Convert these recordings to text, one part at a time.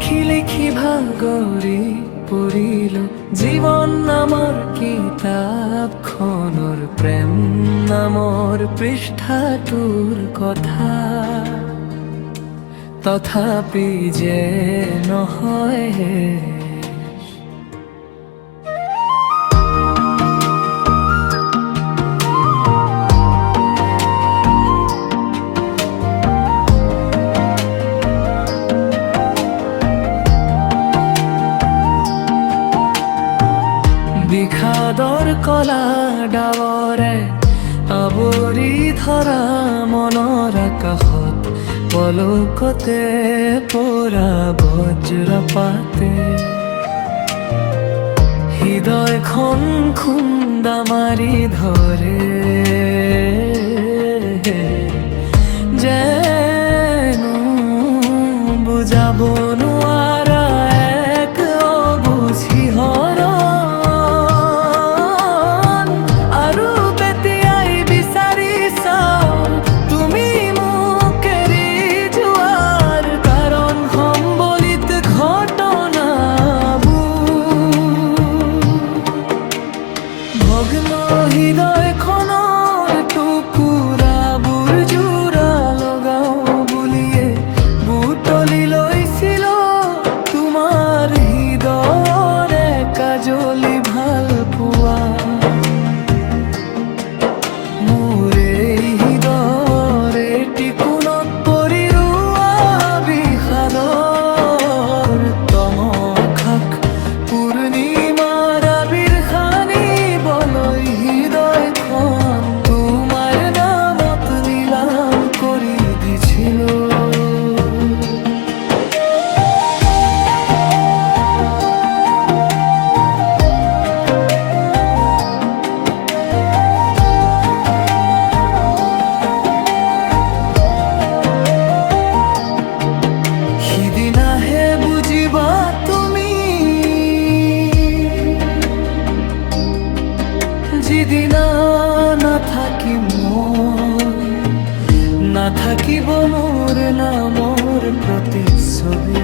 লিখি লিখি ভাগরি পড়িল জীবন নামৰ কিতাপখনৰ প্ৰেম নামৰ পৃষ্ঠাটোৰ কথা তথাপি যে নহয় বিষাদৰ কলা ডাৱৰে আৱৰি ধৰা মনৰ আকাশত পলকতে পৰা বজ্ৰপাতে হৃদয়খন খুন্দা মাৰি ধৰে যেন বুজাব নোৱাৰা এক অবুঝি ভগ্ন হৃদয়খনৰ টুকুৰাবোৰ জোৰা লগাও বুলিয়ে বুটলি লৈছিল তোমাৰ হৃদয়ৰে কাজলি ভাল পোৱা মোৰ এই হৃদয়ৰে টিকুনত পৰি ৰোৱা বিষাদৰ তমখাক পূৰ্ণিমাৰ আবিৰ যিদিনা নাথাকিব মোৰ নামৰ প্ৰতিচ্ছবি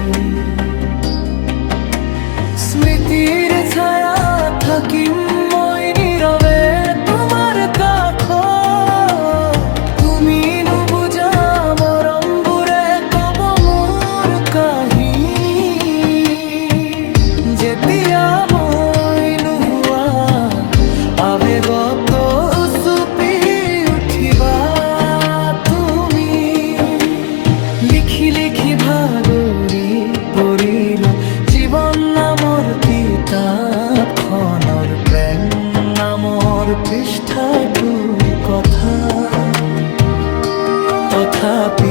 স্মৃতিৰ ছায়া থাকিম মই নীৰৱে তোমাৰ কাষত তুমি নুবুজা মৰমবোৰে কব মোৰ কাহিনী যেতিয়া মই নোহোৱা আবেগত উচুপি উঠিবা তুমি লিখি লিখি ভাগৰি পৰিল জীৱন নামৰ কিতাপখনৰ প্ৰেম নামৰ পৃষ্ঠাটোৰ কথা তথাপি